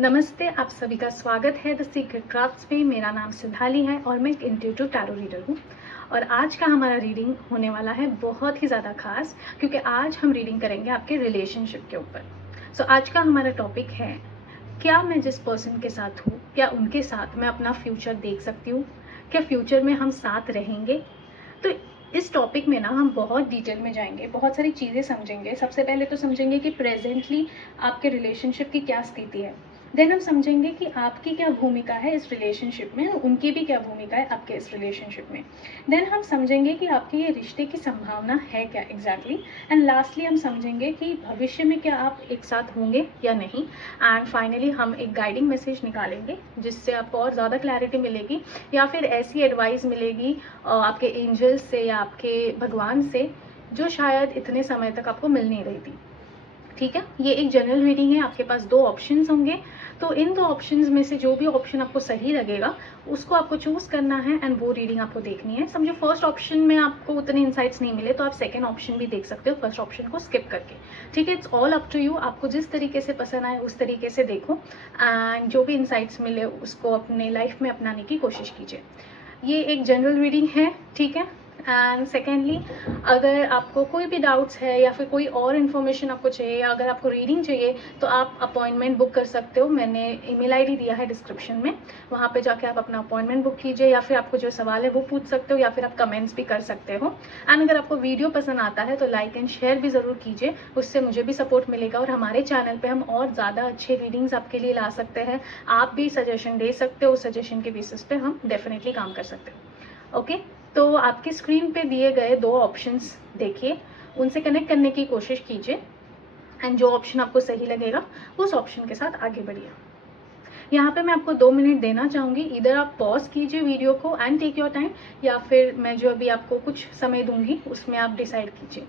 नमस्ते, आप सभी का स्वागत है द सीक्रेट क्राफ्ट्स में। मेरा नाम सिद्धाली है और मैं एक इंट्यूटिव टैरो रीडर हूँ। और आज का हमारा रीडिंग होने वाला है बहुत ही ज़्यादा खास, क्योंकि आज हम रीडिंग करेंगे आपके रिलेशनशिप के ऊपर। सो आज का हमारा टॉपिक है, क्या मैं जिस पर्सन के साथ हूँ, क्या उनके साथ मैं अपना फ्यूचर देख सकती हूँ? क्या फ्यूचर में हम साथ रहेंगे? तो इस टॉपिक में ना हम बहुत डिटेल में जाएंगे, बहुत सारी चीज़ें समझेंगे। सबसे पहले तो समझेंगे कि प्रेजेंटली आपके रिलेशनशिप की क्या स्थिति है। देन हम समझेंगे कि आपकी क्या भूमिका है इस रिलेशनशिप में, उनकी भी क्या भूमिका है आपके इस रिलेशनशिप में। देन हम समझेंगे कि आपके ये रिश्ते की संभावना है क्या एग्जैक्टली। एंड लास्टली हम समझेंगे कि भविष्य में क्या आप एक साथ होंगे या नहीं। एंड फाइनली हम एक गाइडिंग मैसेज निकालेंगे जिससे आपको और ज़्यादा क्लैरिटी मिलेगी, या फिर ऐसी एडवाइस मिलेगी आपके एंजल्स से या आपके भगवान से, जो शायद इतने समय तक आपको मिल नहीं रही थी। ठीक है, ये एक जनरल रीडिंग है। आपके पास 2 ऑप्शंस होंगे, तो इन 2 ऑप्शंस में से जो भी ऑप्शन आपको सही लगेगा उसको आपको चूज करना है एंड वो रीडिंग आपको देखनी है। समझो फर्स्ट ऑप्शन में आपको उतने इंसाइट्स नहीं मिले तो आप सेकंड ऑप्शन भी देख सकते हो फर्स्ट ऑप्शन को स्किप करके। ठीक है, it's all up to you, आपको जिस तरीके से पसंद आए उस तरीके से देखो एंड जो भी इंसाइट्स मिले उसको अपने लाइफ में अपनाने की कोशिश कीजिए। ये एक जनरल रीडिंग है, ठीक है। एंड सेकेंडली, अगर आपको कोई भी डाउट्स है या फिर कोई और इन्फॉर्मेशन आपको चाहिए, या अगर आपको रीडिंग चाहिए तो आप अपॉइंटमेंट बुक कर सकते हो। मैंने ईमेल आईडी दिया है डिस्क्रिप्शन में, वहाँ पे जाके आप अपना अपॉइंटमेंट बुक कीजिए, या फिर आपको जो सवाल है वो पूछ सकते हो, या फिर आप कमेंट्स भी कर सकते हो। एंड अगर आपको वीडियो पसंद आता है तो लाइक एंड शेयर भी ज़रूर कीजिए, उससे मुझे भी सपोर्ट मिलेगा और हमारे चैनल पर हम और ज़्यादा अच्छे रीडिंग्स आपके लिए ला सकते हैं। आप भी सजेशन दे सकते हो, उस सजेशन के बेसिस पे हम डेफिनेटली काम कर सकते हो। ओके, तो आपकी स्क्रीन पे दिए गए 2 ऑप्शंस देखिए, उनसे कनेक्ट करने की कोशिश कीजिए एंड जो ऑप्शन आपको सही लगेगा उस ऑप्शन के साथ आगे बढ़िए। यहाँ पे मैं आपको 2 मिनट देना चाहूँगी, इधर आप पॉज कीजिए वीडियो को एंड टेक योर टाइम, या फिर मैं जो अभी आपको कुछ समय दूंगी उसमें आप डिसाइड कीजिए।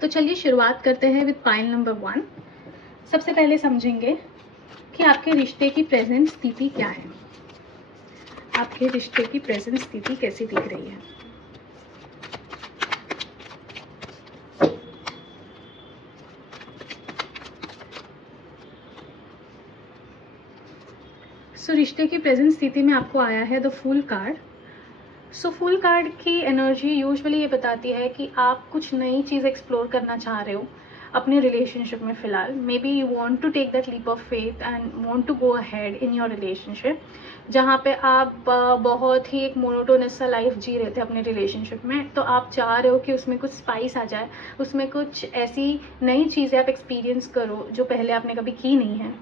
तो चलिए शुरुआत करते हैं विद पाइल नंबर 1। सबसे पहले समझेंगे कि आपके रिश्ते की प्रेजेंट स्थिति क्या है, आपके रिश्ते की प्रेजेंट स्थिति कैसी दिख रही है। सो रिश्ते की प्रेजेंट स्थिति में आपको आया है the fool card. So fool card की एनर्जी यूजुअली ये बताती है कि आप कुछ नई चीज़ एक्सप्लोर करना चाह रहे हो अपने रिलेशनशिप में फ़िलहाल। Maybe you want to take that leap of faith and want to go ahead in your relationship, जहाँ पे आप बहुत ही एक मोनोटोनस सा लाइफ जी रहे थे अपने रिलेशनशिप में, तो आप चाह रहे हो कि उसमें कुछ स्पाइस आ जाए, उसमें कुछ ऐसी नई चीज़ें आप एक्सपीरियंस करो जो पहले आपने कभी की नहीं है।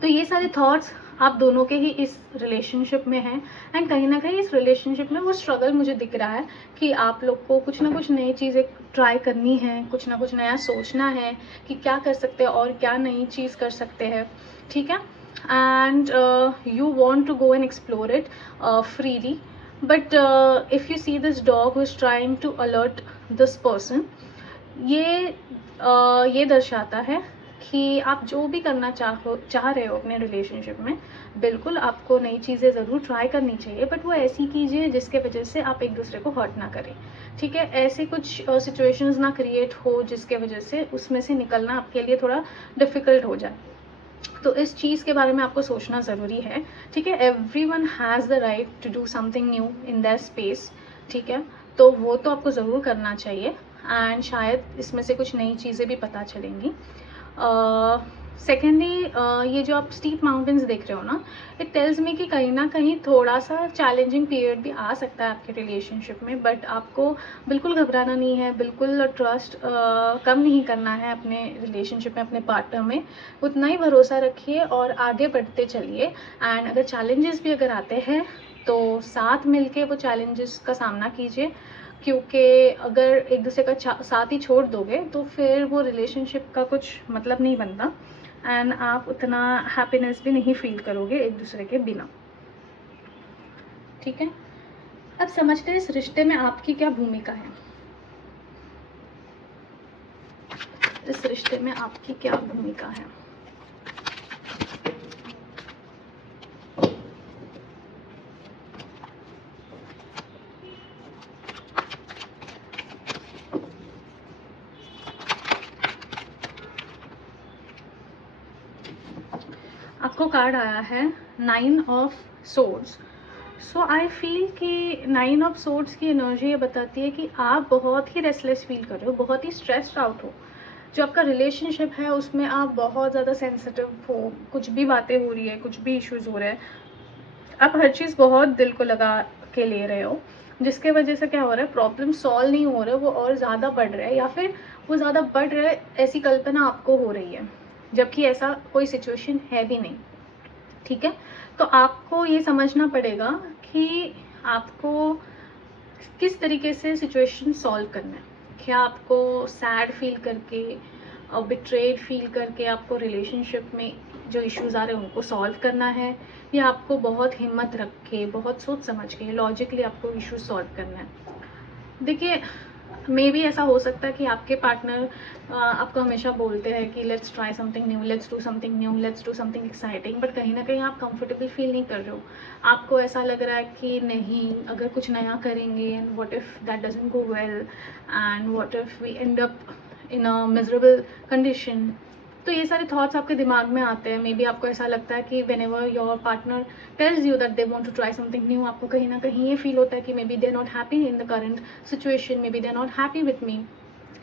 तो ये सारे थॉट्स आप दोनों के ही इस रिलेशनशिप में हैं। एंड कहीं ना कहीं इस रिलेशनशिप में वो स्ट्रगल मुझे दिख रहा है कि आप लोग को कुछ ना कुछ नई चीज़ें ट्राई करनी है, कुछ ना कुछ नया सोचना है कि क्या कर सकते हैं और क्या नई चीज़ कर सकते हैं। ठीक है, and you want to go and explore it freely, but if you see this dog who is trying to alert this person, ये दर्शाता है कि आप जो भी करना चाह रहे हो अपने रिलेशनशिप में, बिल्कुल आपको नई चीज़ें ज़रूर ट्राई करनी चाहिए, बट वो ऐसी कीजिए जिसके वजह से आप एक दूसरे को हर्ट ना करें। ठीक है, ऐसे कुछ सिचुएशंस ना क्रिएट हो जिसके वजह से उसमें से निकलना आपके लिए थोड़ा डिफ़िकल्ट हो जाए। तो इस चीज़ के बारे में आपको सोचना ज़रूरी है। ठीक है, everyone has the right to do something new in that space. ठीक है, तो वो तो आपको ज़रूर करना चाहिए एंड शायद इसमें से कुछ नई चीज़ें भी पता चलेंगी। सेकेंडली, ये जो आप स्टीप माउंटेन्स देख रहे हो ना, इट टेल्स मी कि कहीं ना कहीं थोड़ा सा चैलेंजिंग पीरियड भी आ सकता है आपके रिलेशनशिप में, बट आपको बिल्कुल घबराना नहीं है, बिल्कुल ट्रस्ट कम नहीं करना है अपने रिलेशनशिप में, अपने पार्टनर में। उतना ही भरोसा रखिए और आगे बढ़ते चलिए। एंड अगर चैलेंजेस भी अगर आते हैं तो साथ मिलके वो चैलेंजेस का सामना कीजिए, क्योंकि अगर एक दूसरे का साथ ही छोड़ दोगे तो फिर वो रिलेशनशिप का कुछ मतलब नहीं बनता एंड आप उतना हैप्पीनेस भी नहीं फील करोगे एक दूसरे के बिना। ठीक है, अब समझते हैं इस रिश्ते में आपकी क्या भूमिका है। इस रिश्ते में आपकी क्या भूमिका है। आपको कार्ड आया है 9 of swords. So I feel कि 9 ऑफ सोर्ड्स की एनर्जी ये बताती है कि आप बहुत ही रेस्टलेस फील कर रहे हो, बहुत ही स्ट्रेस्ड आउट हो। जो आपका रिलेशनशिप है उसमें आप बहुत ज़्यादा सेंसिटिव हो, कुछ भी बातें हो रही है, कुछ भी इश्यूज़ हो रहे हैं, आप हर चीज़ बहुत दिल को लगा के ले रहे हो, जिसके वजह से क्या हो रहा है, प्रॉब्लम सॉल्व नहीं हो रहा है, वो और ज़्यादा बढ़ रहा है, या फिर वो ज़्यादा बढ़ रहा है ऐसी कल्पना आपको हो रही है, जबकि ऐसा कोई सिचुएशन है भी नहीं। ठीक है, तो आपको ये समझना पड़ेगा कि आपको किस तरीके से सिचुएशन सॉल्व करना है। क्या आपको सैड फील करके और बिट्रेड फील करके आपको रिलेशनशिप में जो इश्यूज आ रहे हैं उनको सॉल्व करना है, या आपको बहुत हिम्मत रख के, बहुत सोच समझ के, लॉजिकली आपको इश्यूज सॉल्व करना है। देखिए, मे बी ऐसा हो सकता है कि आपके पार्टनर आपको हमेशा बोलते हैं कि let's try something new, let's do something new, let's do something exciting, but कहीं ना कहीं आप कंफर्टेबल फील नहीं कर रहे हो। आपको ऐसा लग रहा है कि नहीं, अगर कुछ नया करेंगे and what if that doesn't go well, and what if we end up in a miserable condition. तो ये सारे थॉट्स आपके दिमाग में आते हैं। मे बी आपको ऐसा लगता है कि whenever your partner tells you that they want to try something new, आपको कहीं ना कहीं ये फील होता है कि maybe they are not happy in the current situation, maybe they are not happy with me.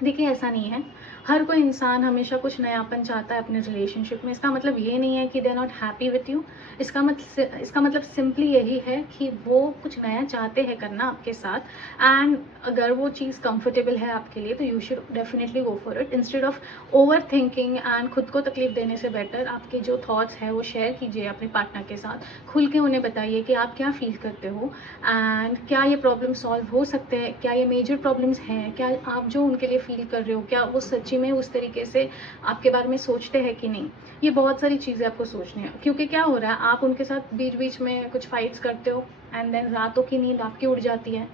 देखिए, ऐसा नहीं है। हर कोई इंसान हमेशा कुछ नयापन चाहता है अपने रिलेशनशिप में। इसका मतलब ये नहीं है कि they are not happy with you. इसका मतलब सिंपली यही है कि वो कुछ नया चाहते हैं करना आपके साथ, एंड अगर वो चीज़ कंफर्टेबल है आपके लिए तो you should definitely go for it, instead of over thinking and खुद को तकलीफ देने से बेटर आपके जो थॉट्स हैं वो शेयर कीजिए अपने पार्टनर के साथ। खुल के उन्हें बताइए कि आप क्या फील करते हो, एंड क्या ये प्रॉब्लम सॉल्व हो सकते हैं, क्या ये मेजर प्रॉब्लम्स हैं, क्या आप जो उनके लिए फील कर रहे हो क्या वो सच्ची में उस तरीके से आपके बारे में सोचते हैं कि नहीं। ये बहुत सारी चीज़ें आपको सोचनी है, क्योंकि क्या हो रहा है, आप उनके साथ बीच बीच में कुछ फाइट्स करते हो एंड देन रातों की नींद आपकी उड़ जाती है।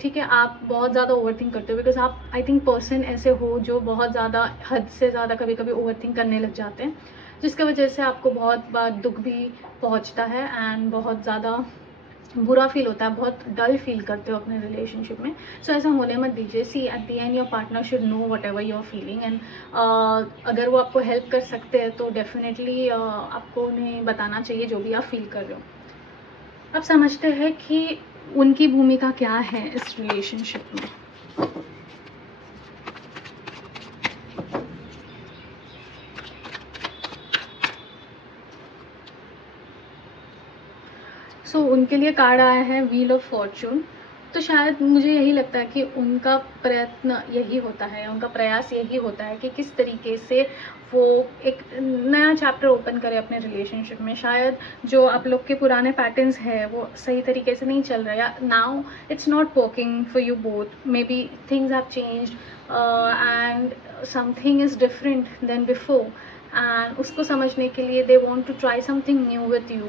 ठीक है, आप बहुत ज़्यादा ओवरथिंक करते हो, बिकॉज आप आई थिंक पर्सन ऐसे हो जो बहुत ज़्यादा, हद से ज़्यादा कभी कभी ओवरथिंक करने लग जाते हैं, जिसकी वजह से आपको बहुत बार दुख भी पहुंचता है एंड बहुत ज़्यादा बुरा फील होता है, बहुत डल फील करते हो अपने रिलेशनशिप में। सो ऐसा होने मत दीजिए। See, at the end your partner should know whatever you are feeling, and अगर वो आपको हेल्प कर सकते हैं तो डेफिनेटली आपको उन्हें बताना चाहिए जो भी आप फील कर रहे हो। अब समझते हैं कि उनकी भूमिका क्या है इस रिलेशनशिप में। सो उनके लिए कार्ड आया है व्हील ऑफ फॉर्चून। तो शायद मुझे यही लगता है कि उनका प्रयत्न यही होता है, उनका प्रयास यही होता है कि किस तरीके से वो एक नया चैप्टर ओपन करे अपने रिलेशनशिप में। शायद जो आप लोग के पुराने पैटर्न्स है वो सही तरीके से नहीं चल रहा है, या now it's not working for you both, maybe things have changed and something is different than before, and उसको समझने के लिए they want to try something new with you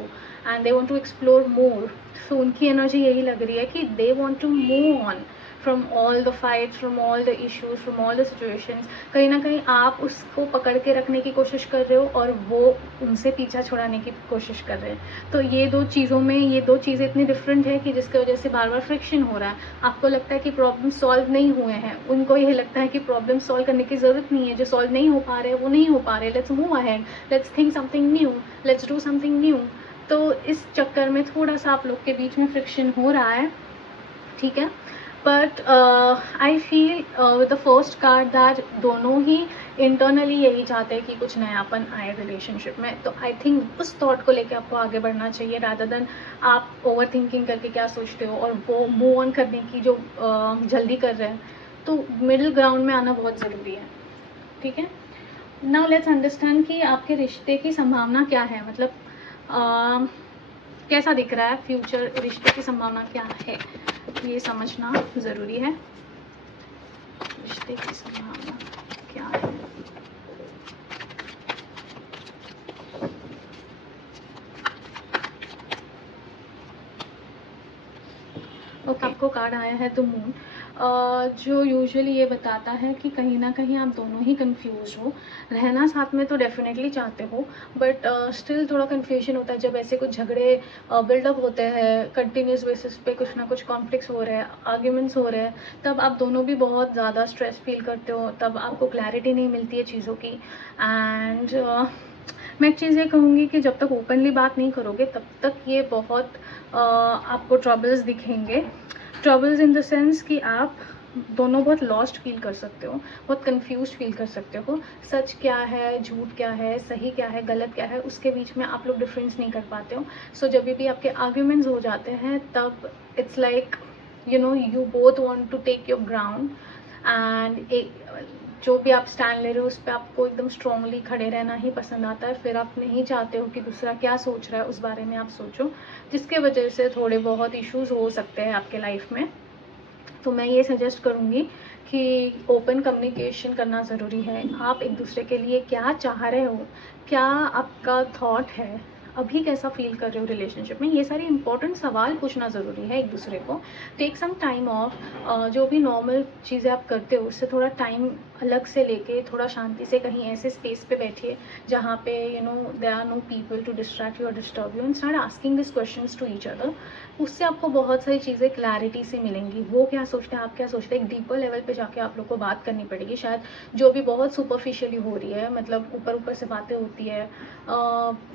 and they want to explore more. So उनकी energy यही लग रही है कि they want to move on from all the fights, from all the issues, from all the situations. कहीं ना कहीं आप उसको पकड़ के रखने की कोशिश कर रहे हो और वो उनसे पीछा छुड़ाने की कोशिश कर रहे हैं। तो ये दो चीज़ों में, ये दो चीज़ें इतनी डिफरेंट है कि जिसकी वजह से बार बार फ्रिक्शन हो रहा है। आपको लगता है कि प्रॉब्लम सॉल्व नहीं हुए हैं, उनको यही लगता है कि प्रॉब्लम सॉल्व करने की ज़रूरत नहीं है, जो सॉल्व नहीं हो पा रहे वो नहीं हो पा रहे, let's move ahead, let's think something new, let's do something new. तो इस चक्कर में थोड़ा सा आप लोग के बीच में फ्रिक्शन हो रहा है। ठीक है, but I feel with the first card that दोनों ही इंटरनली यही चाहते हैं कि कुछ नयापन आए रिलेशनशिप में। तो आई थिंक उस थॉट को लेके आपको आगे बढ़ना चाहिए, रादर देन आप ओवर थिंकिंग करके क्या सोचते हो और वो मूव ऑन करने की जो जल्दी कर रहे हैं। तो मिडिल ग्राउंड में आना बहुत ज़रूरी है। ठीक है, नाउ लेट्स अंडरस्टैंड कि आपके रिश्ते की संभावना क्या है, मतलब कैसा दिख रहा है फ्यूचर, रिश्ते की संभावना क्या है, ये समझना ज़रूरी है। रिश्ते की संभावना क्या है। ओके, आपको कार्ड आया है द मून, जो यूजुअली ये बताता है कि कहीं ना कहीं आप दोनों ही कंफ्यूज हो। रहना साथ में तो डेफिनेटली चाहते हो, बट स्टिल थोड़ा कंफ्यूजन होता है जब ऐसे कुछ झगड़े बिल्डअप होते हैं, कंटिन्यूस बेसिस पे कुछ ना कुछ कॉन्फ्लिक्ट्स हो रहे हैं, आर्ग्यूमेंट्स हो रहे हैं, तब आप दोनों भी बहुत ज़्यादा स्ट्रेस फील करते हो, तब आपको क्लैरिटी नहीं मिलती है चीज़ों की। एंड मैं एक चीज़ ये कहूँगी कि जब तक ओपनली बात नहीं करोगे तब तक ये बहुत आपको ट्रबल्स दिखेंगे। ट्रबल्स इन द सेंस कि आप दोनों बहुत लॉस्ट फील कर सकते हो, बहुत कंफ्यूज फील कर सकते हो। सच क्या है, झूठ क्या है, सही क्या है, गलत क्या है, उसके बीच में आप लोग डिफरेंस नहीं कर पाते हो। सो जब भी आपके आर्ग्यूमेंट्स हो जाते हैं तब it's like you both want to take your ground and जो भी आप स्टैंड ले रहे हो उस पर आपको एकदम स्ट्रांगली खड़े रहना ही पसंद आता है। फिर आप नहीं चाहते हो कि दूसरा क्या सोच रहा है उस बारे में आप सोचो, जिसके वजह से थोड़े बहुत इश्यूज हो सकते हैं आपके लाइफ में। तो मैं ये सजेस्ट करूँगी कि ओपन कम्युनिकेशन करना ज़रूरी है। आप एक दूसरे के लिए क्या चाह रहे हो, क्या आपका थॉट है, अभी कैसा फील कर रहे हो रिलेशनशिप में, ये सारी इंपॉर्टेंट सवाल पूछना ज़रूरी है एक दूसरे को। टेक सम टाइम ऑफ, जो भी नॉर्मल चीज़ें आप करते हो उससे थोड़ा टाइम अलग से लेके थोड़ा शांति से कहीं ऐसे स्पेस पे बैठिए जहाँ पे there are no people to distract you और disturb you, and start asking this questions to each other. उससे आपको बहुत सारी चीज़ें क्लैरिटी से मिलेंगी। वो क्या सोचते हैं, आप क्या सोचते हैं, एक डीपर लेवल पे जाके आप लोग को बात करनी पड़ेगी। शायद जो भी बहुत सुपरफिशियली हो रही है, मतलब ऊपर ऊपर से बातें होती है,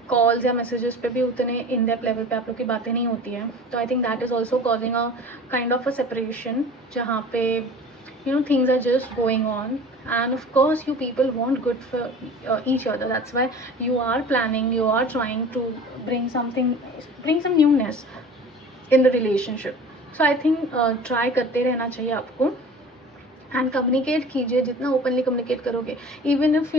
कॉल्स या मैसेजेस पे भी उतने इन डेप्थ लेवल पे आप लोग की बातें नहीं होती हैं। तो आई think that is also causing a kind of a separation, जहाँ पे things are just going on, and of course you people want good for each other. That's why you are planning, you are trying to bring some newness in the relationship. So I think try करते रहना चाहिए आपको, and communicate कीजिए। जितना openly communicate करोगे, even if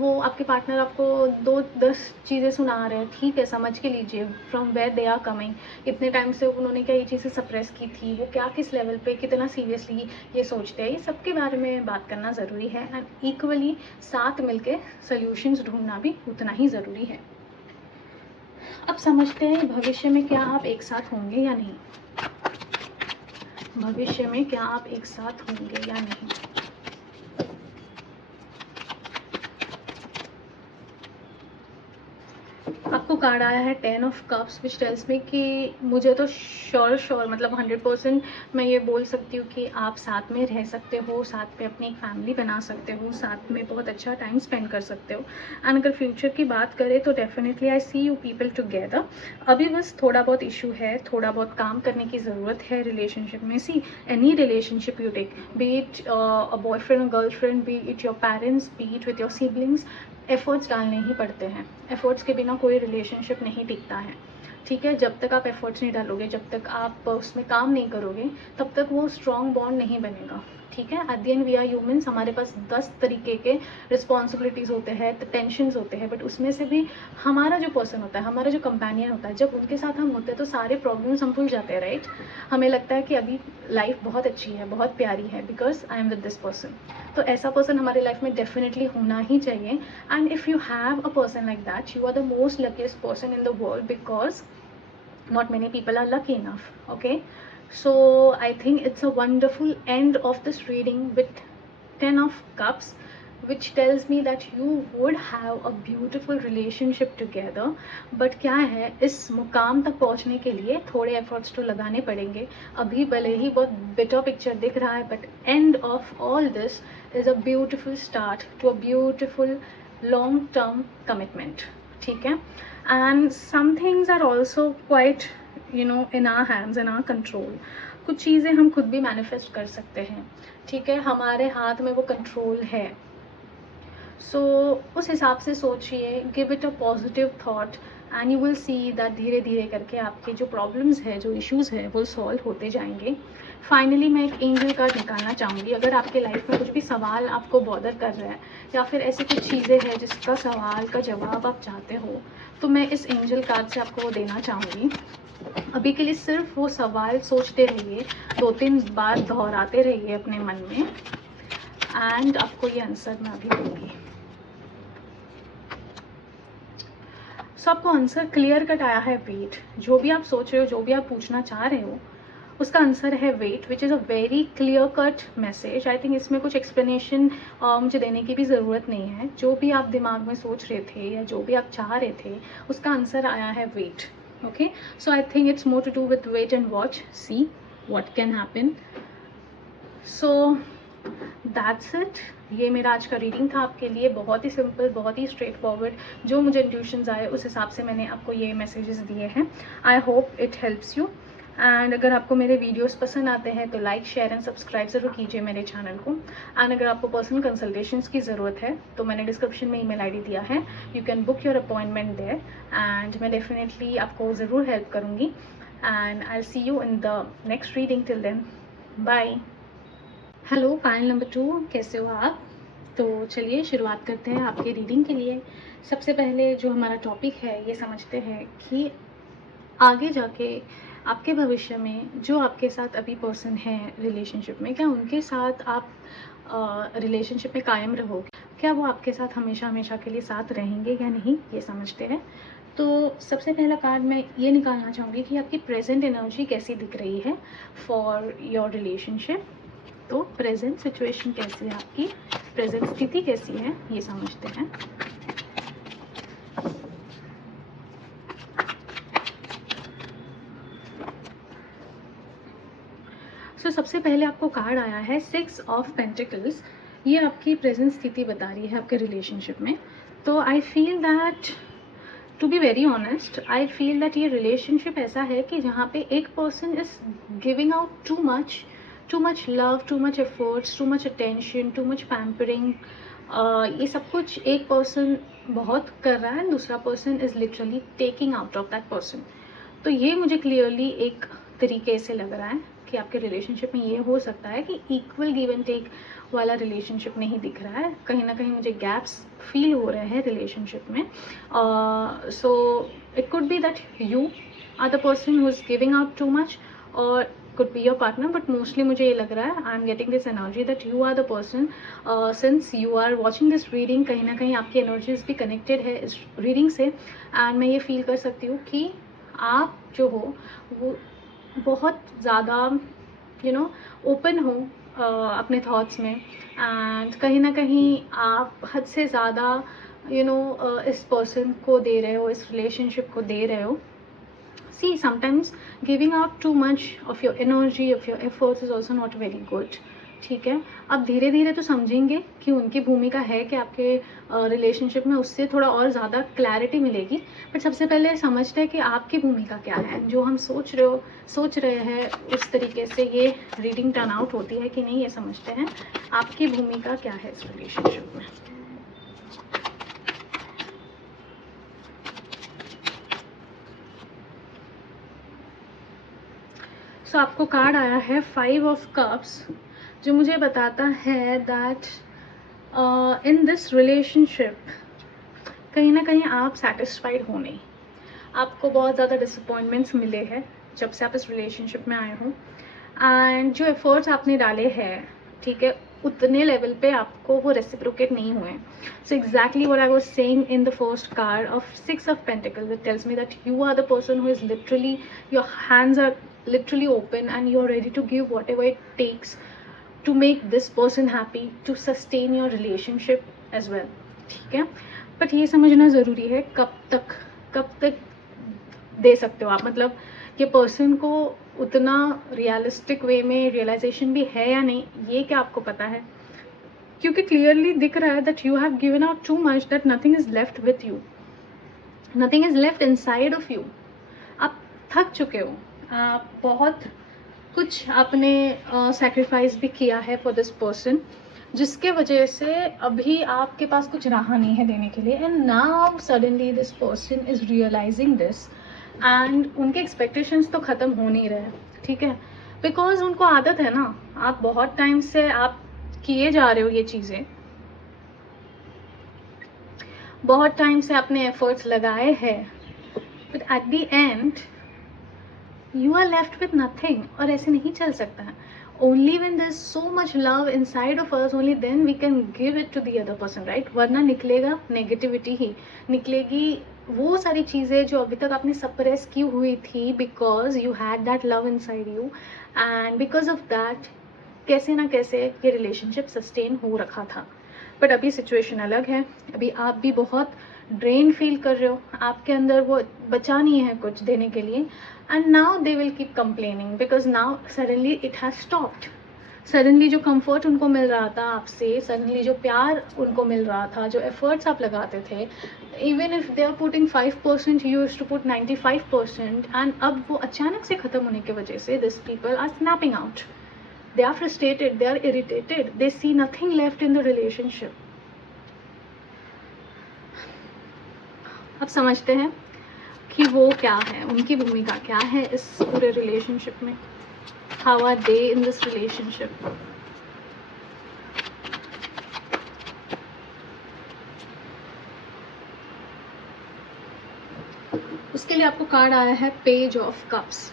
वो आपके partner आपको 2-10 चीज़ें सुना रहे हैं, ठीक है, समझ के लीजिए from where they are coming. इतने टाइम से उन्होंने क्या ये चीज़ें सप्रेस की थी, वो क्या किस लेवल पे कितना सीरियसली ये सोचते हैं, ये सब के बारे में बात करना ज़रूरी है। एंड इक्वली साथ मिलके सॉल्यूशंस ढूंढना भी उतना ही ज़रूरी है। अब समझते हैं भविष्य में क्या आप एक साथ होंगे या नहीं। भविष्य में क्या आप एक साथ होंगे या नहीं। आपको कार्ड आया है 10 ऑफ कप्स, विच टेल्स मी कि मुझे तो श्योर मतलब 100% मैं ये बोल सकती हूँ कि आप साथ में रह सकते हो, साथ में अपनी एक फैमिली बना सकते हो, साथ में बहुत अच्छा टाइम स्पेंड कर सकते हो। एंड अगर फ्यूचर की बात करें तो definitely I see you people together. अभी बस थोड़ा बहुत इशू है, थोड़ा बहुत काम करने की ज़रूरत है रिलेशनशिप में। See any relationship you take, be it a boyfriend और girlfriend, be it your parents, be it with your siblings, efforts डालने ही पड़ते हैं। एफर्ट्स के बिना कोई रिलेशनशिप नहीं टिकता है, ठीक है। जब तक आप एफर्ट्स नहीं डालोगे, जब तक आप उसमें काम नहीं करोगे, तब तक वो स्ट्रॉन्ग बॉन्ड नहीं बनेगा, ठीक है। At the end we are humans, हमारे पास 10 तरीके के रिस्पॉन्सिबिलिटीज़ होते हैं, टेंशन्स होते हैं, बट उसमें से भी हमारा जो पर्सन होता है, हमारा जो कंपेनियन होता है, जब उनके साथ हम होते हैं तो सारे प्रॉब्लम्स हम भूल जाते हैं, राइट। हमें लगता है कि अभी लाइफ बहुत अच्छी है, बहुत प्यारी है, because I am with this person. तो ऐसा पर्सन हमारे लाइफ में डेफिनेटली होना ही चाहिए। And if you have a person like that, you are the most luckiest person in the world, because not many people are lucky enough, okay. So I think it's a wonderful end of this reading with 10 of cups, which tells me that you would have a beautiful relationship together. but क्या है, इस मुकाम तक पहुंचने के लिए थोड़े efforts तो लगाने पड़ेंगे। अभी भले ही बहुत बिटर पिक्चर दिख रहा है, but end of all this is a beautiful start to a beautiful long term commitment, ठीक है। And some things are also quite in our hands, in our control. कुछ चीज़ें हम खुद भी मैनिफेस्ट कर सकते हैं, ठीक है, हमारे हाथ में वो कंट्रोल है। सो उस हिसाब से सोचिए, give it a positive thought, and you will see that धीरे धीरे करके आपके जो प्रॉब्लम्स है, जो इश्यूज़ है, वो सॉल्व होते जाएंगे। फाइनली मैं एक एंजल कार्ड निकालना चाहूँगी। अगर आपके लाइफ में कुछ भी सवाल आपको बॉदर कर रहा है, या फिर ऐसी कुछ चीज़ें हैं जिसका सवाल का जवाब आप चाहते हो, तो मैं इस एंजल कार्ड से आपको वो देना चाहूँगी। अभी के लिए सिर्फ वो सवाल सोचते रहिए, 2-3 बार दोहराते रहिए अपने मन में, एंड आपको ये आंसर मैं अभी दूँगी। सो आपको आंसर क्लियर कट आया है, वेट। जो भी आप सोच रहे हो, जो भी आप पूछना चाह रहे हो, उसका आंसर है wait, which is a very clear cut message. I think इसमें कुछ एक्सप्लेनेशन मुझे देने की भी ज़रूरत नहीं है। जो भी आप दिमाग में सोच रहे थे या जो भी आप चाह रहे थे, उसका आंसर आया है wait, okay. So I think it's more to do with wait and watch, see what can happen. So that's it. ये मेरा आज का रीडिंग था आपके लिए, बहुत ही सिंपल, बहुत ही स्ट्रेट फॉरवर्ड। जो मुझे इंट्यूशंस आए उस हिसाब से मैंने आपको ये मैसेजेस दिए हैं। I hope it helps you. And अगर आपको मेरे वीडियोस पसंद आते हैं तो लाइक, शेयर एंड सब्सक्राइब ज़रूर कीजिए मेरे चैनल को। एंड अगर आपको पर्सनल कंसल्टेशंस की ज़रूरत है तो मैंने डिस्क्रिप्शन में ईमेल आईडी दिया है, you can book your appointment there and मैं डेफिनेटली आपको ज़रूर हेल्प करूँगी। And I see you in the next reading. Till then, bye. Hello Payal number 2, कैसे हो आप? तो चलिए शुरुआत करते हैं आपके रीडिंग के लिए। सबसे पहले जो हमारा टॉपिक है ये समझते हैं कि आगे जाके आपके भविष्य में जो आपके साथ अभी पर्सन है रिलेशनशिप में, क्या उनके साथ आप रिलेशनशिप में कायम रहोगे? क्या वो आपके साथ हमेशा हमेशा के लिए साथ रहेंगे या नहीं, ये समझते हैं। तो सबसे पहला कार्ड मैं ये निकालना चाहूँगी कि आपकी प्रेजेंट एनर्जी कैसी दिख रही है फॉर योर रिलेशनशिप। तो प्रेजेंट सिचुएशन कैसी है आपकी, प्रेजेंट स्थिति कैसी है, ये समझते हैं। सबसे पहले आपको कार्ड आया है 6 ऑफ पेंटिकल्स। ये आपकी प्रेजेंट स्थिति बता रही है आपके रिलेशनशिप में। तो I feel that, to be very honest, I feel that ये रिलेशनशिप ऐसा है कि जहाँ पे एक person is giving out too much love, too much efforts, too much attention, too much pampering. ये सब कुछ एक पर्सन बहुत कर रहा है, दूसरा person is literally taking out of that person. तो ये मुझे क्लियरली एक तरीके से लग रहा है कि आपके रिलेशनशिप में ये हो सकता है कि इक्वल गिव एंड टेक वाला रिलेशनशिप नहीं दिख रहा है, कहीं ना कहीं मुझे गैप्स फील हो रहे हैं रिलेशनशिप में। So it could be that you are the person who is giving out too much और could be your partner, but mostly मुझे ये लग रहा है, I am getting this energy that you are the person, since you are watching this reading, कहीं ना कहीं आपकी energies भी connected है इस reading से। and मैं ये feel कर सकती हूँ कि आप जो हो वो बहुत ज़्यादा ओपन हो अपने थॉट्स में, एंड कहीं ना कहीं आप हद से ज़्यादा इस पर्सन को दे रहे हो, इस रिलेशनशिप को दे रहे हो। See, sometimes giving out too much of your energy, of your efforts is also not very good. ठीक है, अब धीरे धीरे तो समझेंगे कि उनकी भूमिका है कि आपके रिलेशनशिप में, उससे थोड़ा और ज़्यादा क्लैरिटी मिलेगी। बट सबसे पहले समझते हैं कि आपकी भूमिका क्या है। जो हम सोच रहे हैं उस तरीके से ये रीडिंग टर्न आउट होती है कि नहीं, ये समझते हैं आपकी भूमिका क्या है इस रिलेशनशिप में। सो आपको कार्ड आया है 5 ऑफ कप्स, जो मुझे बताता है दैट इन दिस रिलेशनशिप कहीं ना कहीं आप सेटिस्फाइड हो नहीं। आपको बहुत ज़्यादा डिसअपॉइंटमेंट्स मिले हैं जब से आप इस रिलेशनशिप में आए हो, एंड जो एफर्ट्स आपने डाले हैं, ठीक है, उतने लेवल पे आपको वो रेसिप्रोकेट नहीं हुए। So exactly what I was saying in the first card of 6 of pentacles, it tells me that you are the person who is literally, your hands are literally open and you are ready to give whatever it takes to make this person happy, to sustain your relationship as well. ठीक है, but ये समझना ज़रूरी है कब तक दे सकते हो आप, मतलब ये पर्सन को उतना रियलिस्टिक वे में रियलाइजेशन भी है या नहीं, ये क्या आपको पता है? क्योंकि क्लियरली दिख रहा है that you have given out too much, that nothing is left with you, nothing is left inside of you. आप थक चुके हो, आप बहुत कुछ आपने सेक्रीफाइस भी किया है फॉर दिस पर्सन, जिसके वजह से अभी आपके पास कुछ रहा नहीं है देने के लिए। And now suddenly this person is realising this, and उनके एक्सपेक्टेशंस तो ख़त्म हो नहीं रहे, ठीक है, बिकॉज उनको आदत है ना, आप बहुत टाइम से आप किए जा रहे हो ये चीज़ें, बहुत टाइम से आपने एफर्ट्स लगाए हैं, but at the end you are left with nothing. और ऐसे नहीं चल सकता है। Only when there is so much love inside of us, only then we can give it to the other person, right? वरना निकलेगा नेगेटिविटी ही निकलेगी, वो सारी चीज़ें जो अभी तक आपने सप्रेस की हुई थी, because you had that love inside you, and because of that कैसे ना कैसे ये रिलेशनशिप सस्टेन हो रखा था। बट अभी सिचुएशन अलग है, अभी आप भी बहुत ड्रेन फील कर रहे हो, आपके अंदर वो बचा नहीं है कुछ देने के लिए, and now they will keep complaining because now suddenly it has stopped. Suddenly जो कंफर्ट उनको मिल रहा था आपसे, सडनली जो प्यार उनको मिल रहा था, जो एफर्ट्स आप लगाते थे, even if they are putting 5%, you used to put 95%, and अब वो अचानक से ख़त्म होने की वजह से this people are snapping out, they are frustrated, they are irritated, they see nothing left in the relationship. अब समझते हैं कि वो क्या है, उनकी भूमिका क्या है इस पूरे रिलेशनशिप में. How are they in this relationship? उसके लिए आपको कार्ड आया है पेज ऑफ कप्स.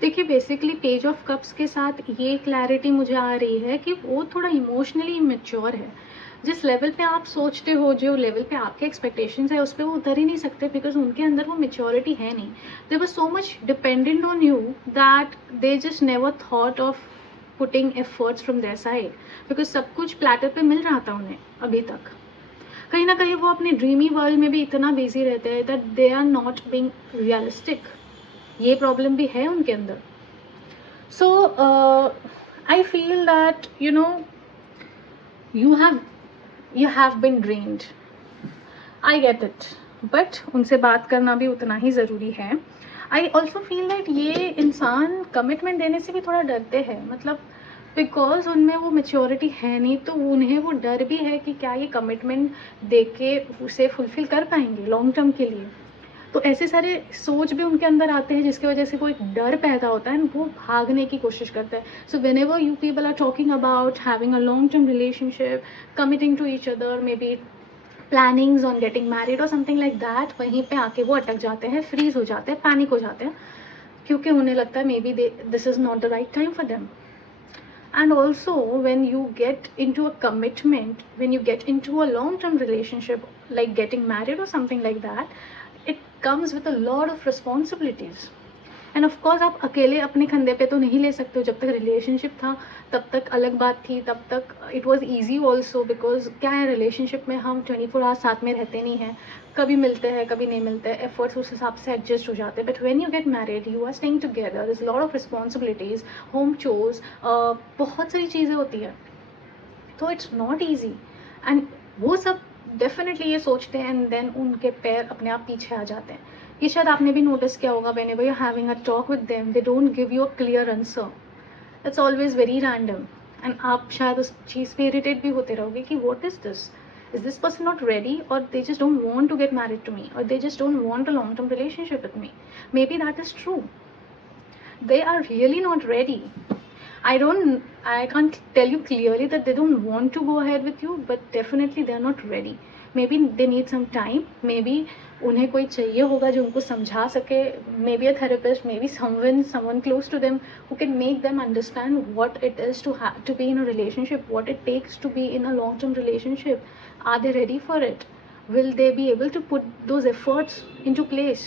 देखिए बेसिकली पेज ऑफ कप्स के साथ ये क्लैरिटी मुझे आ रही है कि वो थोड़ा इमोशनली मैच्योर है. जिस लेवल पे आप सोचते हो, जो लेवल पे आपके एक्सपेक्टेशंस है, उस पर वो उतर ही नहीं सकते, बिकॉज उनके अंदर वो मेच्योरिटी है नहीं. They were so much dependent on you that they just never thought of putting efforts from their side, because सब कुछ प्लेटर पे मिल रहा था उन्हें अभी तक. कहीं ना कहीं वो अपने ड्रीमी वर्ल्ड में भी इतना बिजी रहते हैं that they are not being realistic. ये प्रॉब्लम भी है उनके अंदर. So I feel that you have been drained. I get it, but उनसे बात करना भी उतना ही ज़रूरी है. आई ऑल्सो फील दैट ये इंसान कमिटमेंट देने से भी थोड़ा डरते हैं, मतलब बिकॉज उनमें वो मेच्योरिटी है नहीं, तो उन्हें वो डर भी है कि क्या ये कमिटमेंट दे के उसे फुलफिल कर पाएंगे लॉन्ग टर्म के लिए. तो ऐसे सारे सोच भी उनके अंदर आते हैं जिसकी वजह से वो एक डर पैदा होता है, वो भागने की कोशिश करते हैं. So whenever you people are talking about having a long term relationship, committing to each other, maybe plannings on getting married और समथिंग लाइक दैट, वहीं पे आके वो अटक जाते हैं, फ्रीज हो जाते हैं, पैनिक हो जाते हैं, क्योंकि उन्हें लगता है may be this is not the right time for them. And also when you get into a commitment, when you get into a long term relationship like getting married or something like that, it comes with a lot of responsibilities. And of course आप अकेले अपने कंधे पे तो नहीं ले सकते हो. जब तक रिलेशनशिप था तब तक अलग बात थी, तब तक it was easy also, because क्या है रिलेशनशिप में हम 24 आवर्स साथ में रहते नहीं हैं, कभी मिलते हैं कभी नहीं मिलते हैं, एफर्ट्स उस हिसाब से एडजस्ट हो जाते हैं. But when you get married you are staying together, is lot of responsibilities, home chores, बहुत सारी चीज़ें होती हैं, तो इट्स नॉट ईजी. एंड वो सब डेफिनेटली ये सोचते हैं एंड देन उनके पैर अपने आप पीछे आ जाते हैं. ये शायद आपने भी नोटिस किया होगा, when ever you having a talk with them they don't give you a clear answer, it's always very random. And आप शायद उस चीज़ पे इरिटेट भी होते रहोगे कि what is this person not ready, और they just don't want to get married to me, और they just don't want a long term relationship with me. Maybe that is true, they are really not ready. I can't tell you clearly that they don't want to go ahead with you, but definitely they are not ready. Maybe they need some time, maybe उन्हें कोई चाहिए होगा जो उनको समझा सके, maybe a therapist, maybe someone close to them who can make them understand what it is to be in a relationship, what it takes to be in a long term relationship. Are they ready for it? Will they be able to put those efforts into place?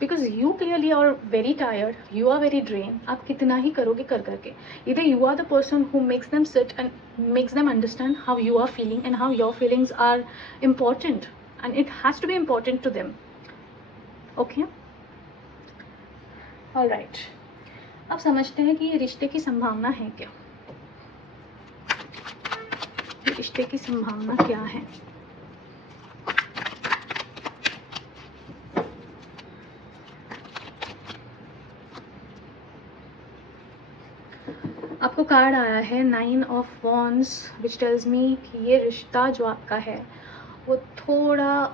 Because you clearly are very tired, you are very drain. आप कितना ही करोगे कर करके. इधर you are the person who makes them sit and makes them understand how you are feeling and how your feelings are important and it has to be important to them. Okay, alright. अब समझते हैं कि ये रिश्ते की संभावना है क्या. ये रिश्ते की संभावना क्या है. आपको कार्ड आया है 9 ऑफ वॉन्ड्स, विच टेल्स मी कि ये रिश्ता जो आपका है वो थोड़ा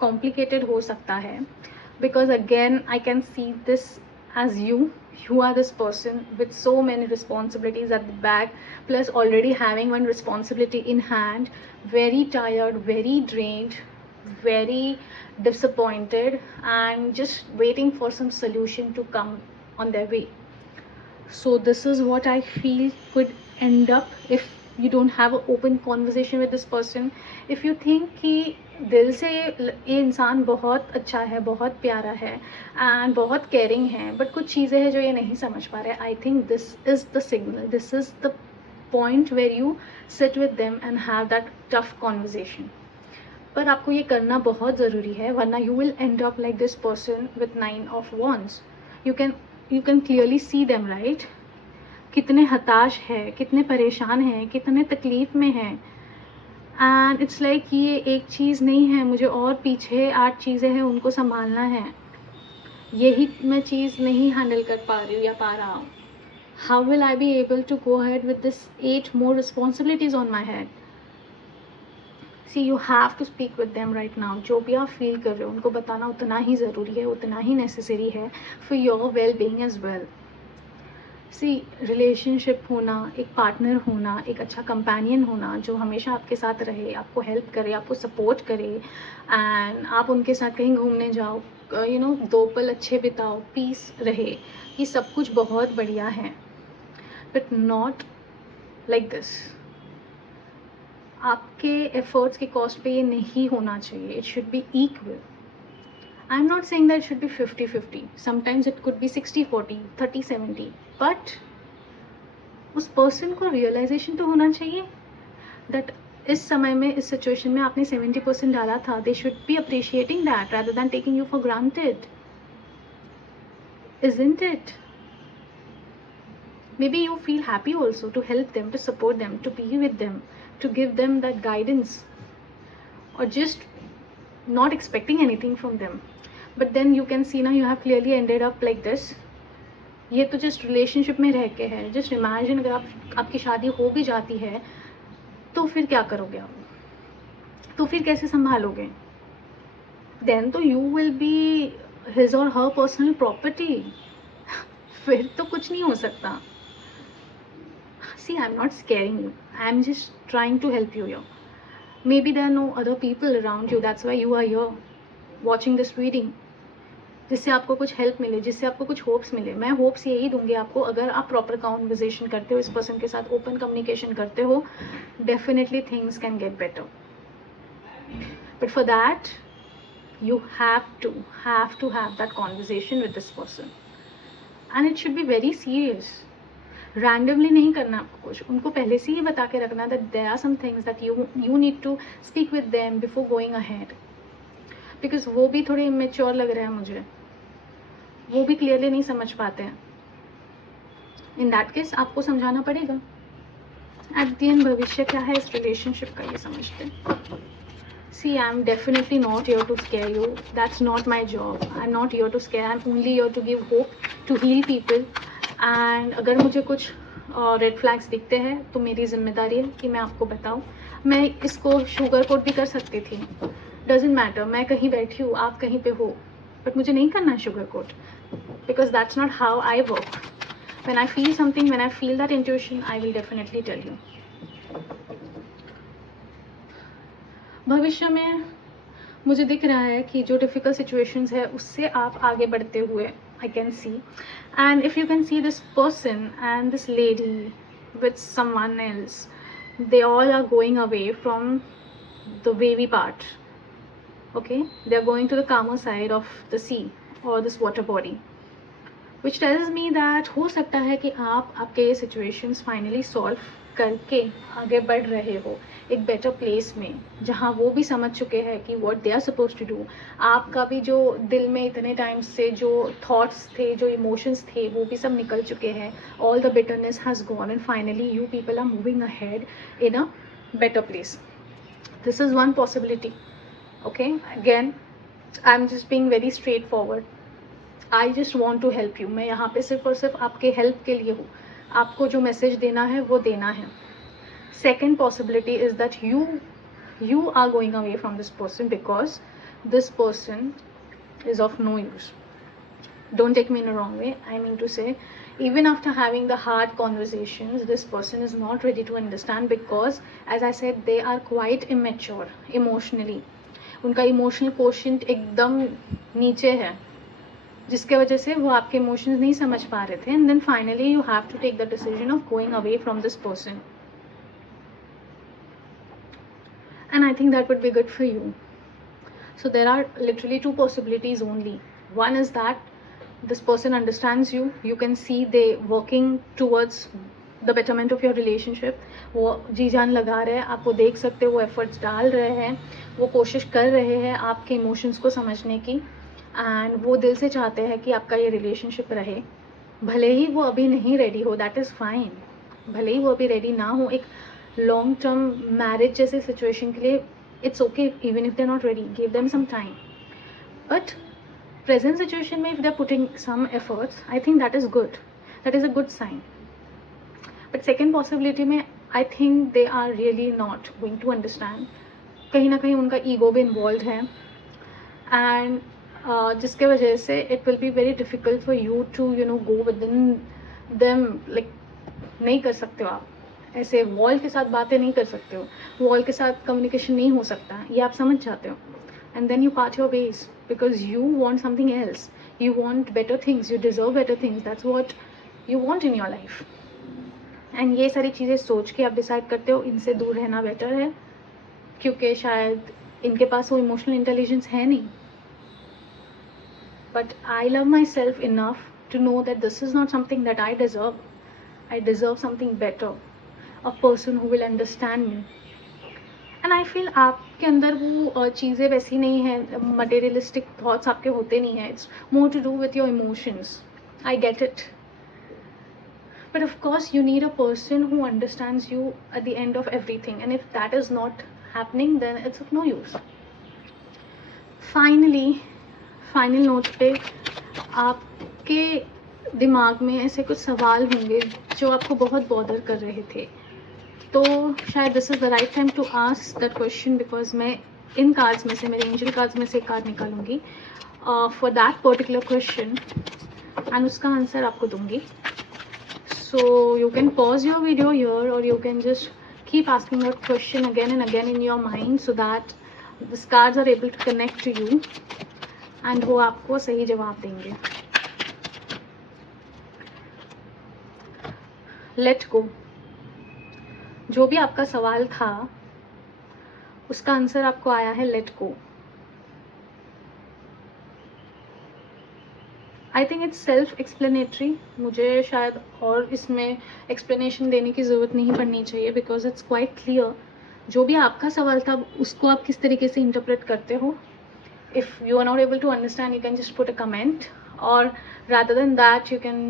कॉम्प्लिकेटेड हो सकता है, because again I can see this edge you are this person with so many responsibilities at the back, plus already having one responsibility in hand, very tired, very drained, very disappointed, and just waiting for some solution to come on their way. So this is what I feel could end up if you don't have an open conversation with this person. If you think कि दिल से ये इंसान बहुत अच्छा है, बहुत प्यारा है एंड बहुत केयरिंग है, बट कुछ चीज़ें हैं जो ये नहीं समझ पा रहे, I think this is the signal, this is the point where you sit with them and have that tough conversation. पर आपको ये करना बहुत ज़रूरी है, वरना you will end up like this person with 9 of wounds. You can clearly see them, right? कितने हताश है, कितने परेशान हैं, कितने तकलीफ़ में हैं। एंड इट्स लाइक ये एक चीज़ नहीं है, मुझे और पीछे 8 चीज़ें हैं उनको संभालना है, यही मैं चीज़ नहीं हैंडल कर पा रही हूँ या पा रहा हूँ. How will I be able to go ahead with this 8 more responsibilities on my head? See, you have to speak with them right now. जो भी आप फील कर रहे हो उनको बताना उतना ही ज़रूरी है, उतना ही नेसेसरी है for your well-being as well. See, relationship होना, एक पार्टनर होना, एक अच्छा कंपेनियन होना जो हमेशा आपके साथ रहे, आपको हेल्प करे, आपको सपोर्ट करे, एंड आप उनके साथ कहीं घूमने जाओ, यू नो 2 पल अच्छे बिताओ, पीस रहे, ये सब कुछ बहुत बढ़िया है, बट नॉट लाइक दिस. आपके एफर्ट्स के कॉस्ट पे ये नहीं होना चाहिए. It should be equal. I am not saying that it should be 50-50. Sometimes it could B 60-40, 30-70, but उस पर्सन को रियलाइजेशन तो होना चाहिए दैट इस समय में, इस सिचुएशन में आपने 70% डाला था. They should be appreciating that rather than taking you for granted. Isn't it? Maybe you feel happy also to help them, to support them, to be with them, to give them that guidance, or just not expecting anything from them. But then you can see now you have clearly ended up like this. ये तो just relationship में रह के है. Just imagine अगर आपकी शादी हो भी जाती है तो फिर क्या करोगे आप? तो फिर कैसे संभालोगे? Then तो you will be his or her personal property. फिर तो कुछ नहीं हो सकता. See, I'm not scaring you. I'm just trying to help you here. Maybe there are no other people around you. That's why you are here watching this reading. जिससे आपको कुछ help मिले, जिससे आपको कुछ होप्स मिले. मैं होप्स यही दूंगी आपको अगर आप प्रॉपर कॉन्वर्जेशन करते हो, इस पर्सन के साथ ओपन कम्युनिकेशन करते हो, definitely things can get better. But for that you have to have that conversation with this person, and it should be very serious. randomly नहीं करना आपको कुछ, उनको पहले से ही बता के रखना that there are some things that you need to speak with them before going ahead, because वो भी थोड़े immature लग रहे हैं मुझे, वो भी clearly नहीं समझ पाते हैं. in that case आपको समझाना पड़ेगा. at the end भविष्य क्या है इस relationship का ये समझते हैं. See, I'm definitely not here to scare you. That's not my job. I'm not here to scare. I'm only here to give hope, to heal people. And अगर मुझे कुछ रेड फ्लैग्स दिखते हैं तो मेरी जिम्मेदारी है कि मैं आपको बताऊं. मैं इसको शुगर कोट भी कर सकती थी. Doesn't matter. मैं कहीं बैठी हूँ, आप कहीं पे हो, बट मुझे नहीं करना sugar coat, because that's not how I work. When I feel something, when I feel that intuition, I will definitely tell you. भविष्य में मुझे दिख रहा है कि जो डिफ़िकल्ट सिचुएशंस है उससे आप आगे बढ़ते हुए I can see. And if you can see this person and this lady with someone else, they all are going away from the wavy part. Okay, they are going to the calmer side of the sea और this water body, which tells me that हो सकता है कि आप आपके ये situations finally solve करके आगे बढ़ रहे हो एक बेटर प्लेस में, जहाँ वो भी समझ चुके हैं कि what they are suppose to do. आपका भी जो दिल में इतने टाइम से जो थॉट्स थे, जो इमोशंस थे, वो भी सब निकल चुके हैं. All the bitterness has gone and finally you people are moving ahead in a better place. This is one possibility. Okay, again I am just being very straightforward. I just want to help you. मैं यहाँ पे सिर्फ और सिर्फ आपके help के लिए हूँ. आपको जो मैसेज देना है वो देना है. Second possibility is that you are going away from this person because this person is of no use. Don't take me in a wrong way. I mean to say, even after having the hard conversations, this person is not ready to understand because, as I said, they are quite immature emotionally. उनका emotional quotient एकदम नीचे है, जिसके वजह से वो आपके emotions नहीं समझ पा रहे थे. And then finally you have to take the decision of going away from this person. And I think that would be good for you. So there are literally 2 possibilities only. One is that this person understands you. You can see they working towards the betterment of your relationship. वो जी जान लगा रहे हैं, आप वो देख सकते हो, वो एफर्ट्स डाल रहे हैं, वो कोशिश कर रहे हैं आपके इमोशंस को समझने की. एंड वो दिल से चाहते हैं कि आपका ये रिलेशनशिप रहे, भले ही वो अभी नहीं रेडी हो, दैट इज़ फाइन। भले ही वो अभी रेडी ना हो एक लॉन्ग टर्म मैरिज जैसे सिचुएशन के लिए, it's okay even if they not ready, give them some time. But present situation में if they are putting some efforts, I think that is good, that is a good sign. But second possibility में I think they are really not going to understand. कहीं ना कहीं उनका ego भी involve है, and जिसके वजह से it will be very difficult for you to go within them, like नहीं कर सकते हो आप ऐसे, वॉल के साथ बातें नहीं कर सकते हो, वॉल के साथ कम्युनिकेशन नहीं हो सकता, ये आप समझ जाते हो। And then you part your ways because you want something else, you want better things, you deserve better things, that's what you want in your life. And ये सारी चीज़ें सोच के आप डिसाइड करते हो इनसे दूर रहना बेटर है, क्योंकि शायद इनके पास वो इमोशनल इंटेलिजेंस है नहीं। But I love myself enough to know that this is not something that I deserve. I deserve something better, a person who will understand me. And I feel आपके अंदर वो चीज़ें वैसी नहीं है, materialistic thoughts आपके होते नहीं हैं. It's more to do with your emotions. I get it. But of course you need a person who understands you at the end of everything. And if that is not happening, then it's of no use. Final note पे आपके दिमाग में ऐसे कुछ सवाल होंगे जो आपको बहुत बॉदर कर रहे थे, तो शायद this is the right time to ask that question, because मैं इन कार्ड्स में से, मेरे एंजल कार्ड्स में से एक कार्ड निकालूंगी for that particular question and उसका आंसर आपको दूंगी. So you can pause your video here और you can just keep asking that question again and again in your mind so that this cards are able to connect to you and वो आपको सही जवाब देंगे. Let go. जो भी आपका सवाल था उसका आंसर आपको आया है let go. I think it's self explanatory. मुझे शायद और इसमें एक्सप्लेनेशन देने की ज़रूरत नहीं पड़नी चाहिए बिकॉज इट्स क्वाइट क्लियर. जो भी आपका सवाल था उसको आप किस तरीके से इंटरप्रेट करते हो. If you are not able to understand, you can just put a comment, or rather than that you can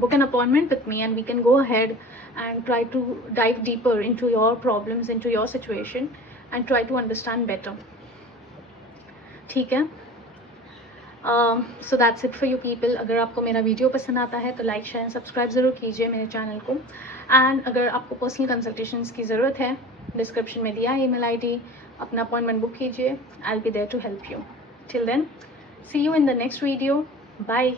book an appointment with me and we can go ahead and try to dive deeper into your problems, into your situation and try to understand better. ठीक है. So that's it for you people. अगर आपको मेरा video पसंद आता है तो like share and subscribe ज़रूर कीजिए मेरे चैनल को. एंड अगर आपको पर्सनल कंसल्टेशंस की ज़रूरत है, डिस्क्रिप्शन में दिया ईमेल आईडी, अपना अपॉइंटमेंट बुक कीजिए. I will be there to help you. Till then, see you in the next video. Bye.